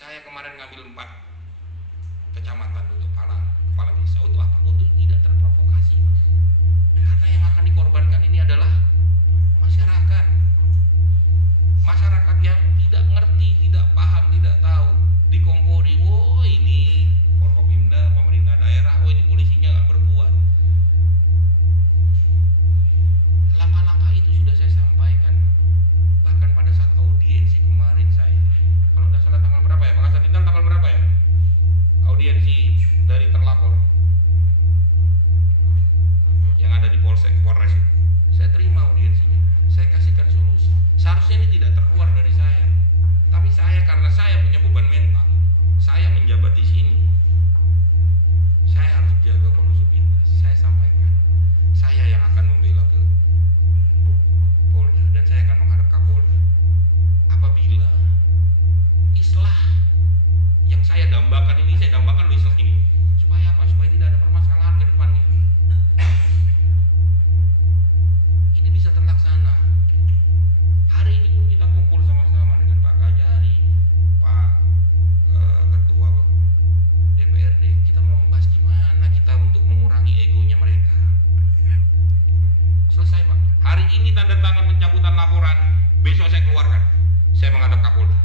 Saya kemarin ngambil 4 kecamatan untuk kepala desa. Untuk apa? Untuk tidak terprovokasi, Pak. Karena yang akan dikorbankan ini adalah masyarakat. Masyarakat yang tidak ngerti, tidak paham, tidak tahu. Dikompori, oh ini Forkopimda, pemerintah daerah, oh ini polisinya nggak berbuat. Langkah-langkah itu sudah saya sampaikan. Bahkan pada saat audiensi kemarin saya, kalau nggak salah tanggal berapa ya, Pak Kasat Intel tanggal berapa ya? Audiensi dari terlapor yang ada di Polsek Polres itu. Saya terima audiensinya. Saya kasihkan solusi. Seharusnya ini tidak terkeluar dari saya. Tapi saya karena saya punya beban mental. Saya menjabat di sini. Saya harus jaga kondusivitas. Saya sampaikan. Saya yang akan membela ke Polda dan saya akan menghadap Kapolda. Apabila islah yang saya dambakan ini, saya dambakan loh islah ini. Supaya apa? Supaya tidak ada permasalahan ke depannya. Ini bisa terlaksana. Hari ini pun kita kumpul sama-sama dengan Pak Kajari, Pak Ketua DPRD. Kita mau membahas gimana kita untuk mengurangi egonya mereka. Selesai, Pak. Hari ini tanda tangan pencabutan laporan, besok saya keluarkan. Saya menghadap Kapolda.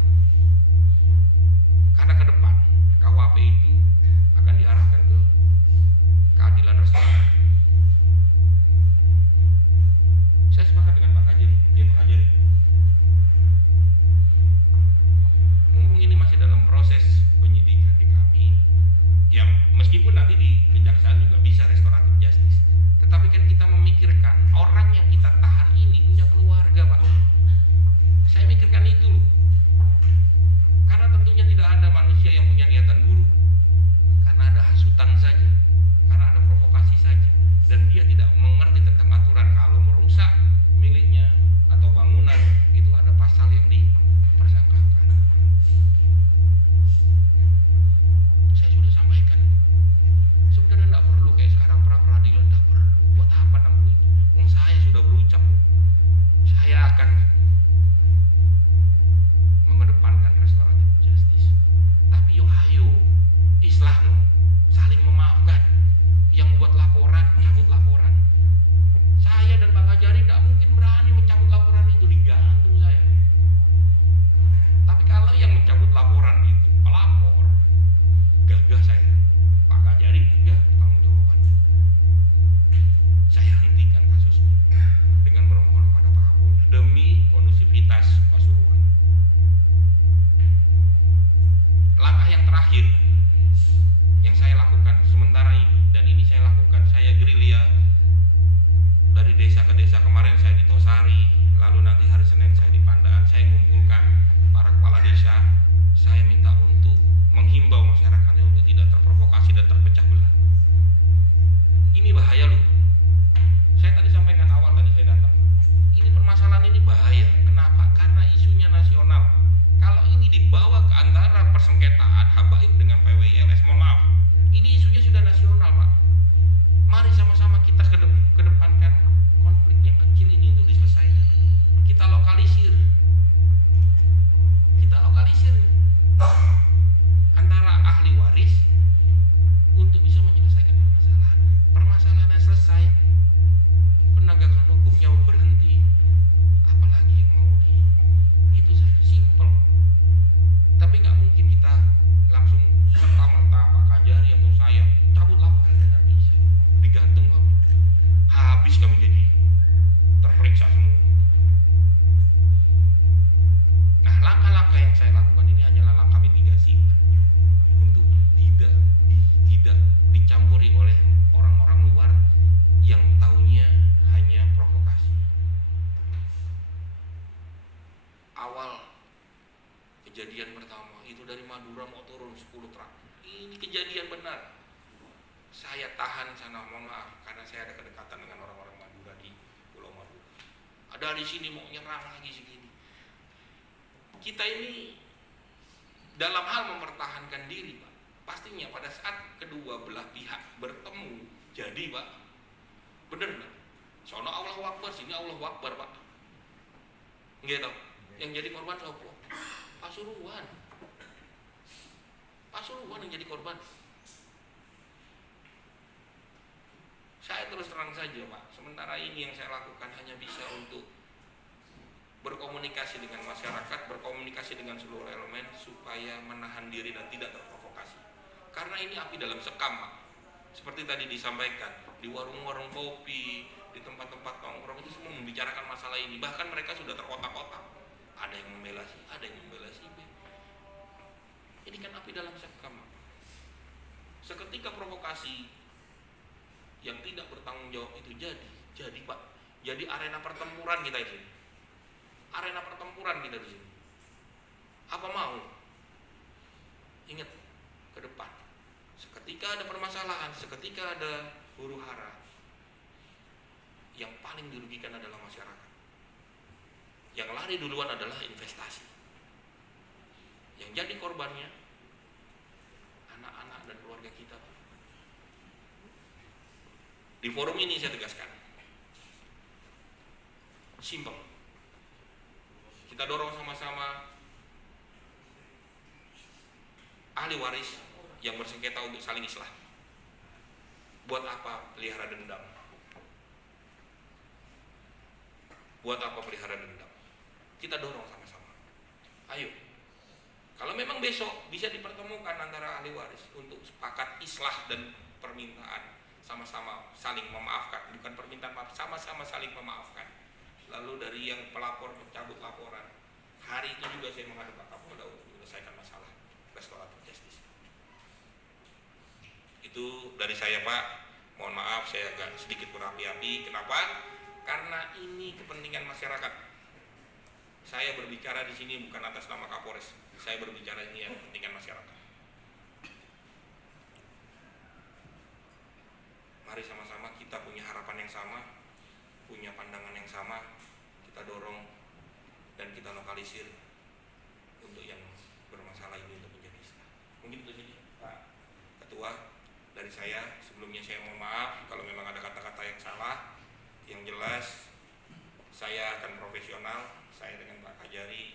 Karena ke depan KUHP itu akan diarahkan ke keadilan restoratif. Saya sepakat dengan Pak Kajari. Dia Pak Kajari. Mumpung ini masih dalam proses penyidikan di kami, yang meskipun nanti di kejaksaan juga bisa restoratif justice, tetapi kan kita memikirkan orang yang kita tahan ini punya keluarga, Pak. Saya mikirkan itu loh. Karena tentunya tidak ada manusia yang punya niatan buruk. Karena ada hasutan saja, karena ada provokasi saja, dan dia tidak mengerti tentang aturan. Kalau merusak miliknya atau bangunan, itu ada pasal yang dipersangkakan. Saya sudah sampaikan. Sebenarnya tidak perlu kayak sekarang pra-peradilan, tidak perlu. Buat apa namanya itu? Wong saya sudah berucap, saya akan mengedepankan restoratif justice. Tapi yo hayo islah no, saling memaafkan. Yang buat laporan, cabut laporan. Saya dan Pak Kajari tidak mungkin berani mencabut laporan itu, digantung saya. Tapi kalau yang mencabut laporan itu pelapor, gagah saya. Pak Kajari gagah tanggung jawaban. Saya hentikan kasusnya dengan bermohon kepada Pak Kapolda demi kondusivitas Pasuruan. Langkah yang terakhir yang saya lakukan sementara ini, dan ini saya lakukan, saya gerilya dari desa ke desa. Kemarin saya di Tosari, lalu nanti hari Senin saya di Pandaan. Saya mengumpulkan para kepala desa. Saya minta untuk menghimbau masyarakatnya untuk tidak terprovokasi dan terpecah belah. Ini bahaya loh. Saya tadi sampaikan awal tadi saya datang. Ini permasalahan ini bahaya. Kenapa? Karena isunya nasional. Kalau ini dibawa ke antara persengketaan Habaib dengan PWILS, mohon maaf, ini isunya sudah nasional, Pak. Mari sama-sama kita kedepankan konflik yang kecil ini untuk diselesaikan. Kita lokalisir antara ahli waris untuk bisa menyelesaikan permasalahan. Permasalahannya selesai, penegakan hukumnya berhenti, apalagi yang mau itu saja, simple. Tapi nggak mungkin kita langsung serta-merta Pak Kajari atau saya cabut laporannya, nggak bisa. Digantung kami. Habis kami jadi terperiksa semua. Nah, langkah-langkah yang saya lakukan ini hanyalah langkah mitigasi untuk tidak dicampuri oleh orang-orang luar yang taunya hanya provokasi. Awal kejadian pertama itu dari Madura mau turun 10 truk. Ini kejadian benar. Saya tahan sana, mohon maaf, karena saya ada kedekatan dengan orang-orang Madura di Pulau Madura. Ada di sini mau nyerang lagi segini. Kita ini dalam hal mempertahankan diri, Pak. Pastinya pada saat kedua belah pihak bertemu, jadi Pak, bener nggak? Sono Allahu Akbar, sini Allahu Akbar, Pak. Gitu. Yang jadi korban siapa? Pasuruan. jadi korban. Saya terus terang saja Pak, sementara ini yang saya lakukan hanya bisa untuk berkomunikasi dengan masyarakat, berkomunikasi dengan seluruh elemen supaya menahan diri dan tidak terprovokasi. Karena ini api dalam sekam Pak. Seperti tadi disampaikan, di warung-warung kopi, di tempat-tempat nongkrong itu semua membicarakan masalah ini. Bahkan mereka sudah terkotak-kotak. Ada yang membela si A, ada yang membela si B. Ini kan api dalam sekam Pak. Seketika provokasi yang tidak bertanggung jawab itu jadi Pak, jadi arena pertempuran kita di sini. Arena pertempuran kita di sini. Apa mau? Ingat ke depan. Seketika ada permasalahan, seketika ada huru hara, yang paling dirugikan adalah masyarakat. Yang lari duluan adalah investasi. Yang jadi korbannya anak-anak dan keluarga kita. Di forum ini saya tegaskan, simpel. Kita dorong sama-sama ahli waris yang bersengketa untuk saling islah. Buat apa pelihara dendam? Buat apa pelihara dendam? Kita dorong sama-sama. Ayo, kalau memang besok bisa dipertemukan antara ahli waris untuk sepakat islah dan permintaan, sama-sama saling memaafkan, bukan permintaan maaf, sama-sama saling memaafkan. Lalu dari yang pelapor mencabut laporan, hari itu juga saya menghadap Pak Kapolda untuk menyelesaikan masalah restoratif justice. Itu dari saya Pak. Mohon maaf saya agak sedikit berapi-api. Kenapa? Karena ini kepentingan masyarakat. Saya berbicara di sini bukan atas nama Kapolres. Saya berbicara ini yang kepentingan masyarakat. Mari sama-sama kita punya harapan yang sama, punya pandangan yang sama, kita dorong dan kita lokalisir untuk yang bermasalah ini untuk menjadi islah. Mungkin itu saja Pak Ketua dari saya. Sebelumnya saya mohon maaf kalau memang ada kata-kata yang salah. Yang jelas saya akan profesional, saya dengan Pak Kajari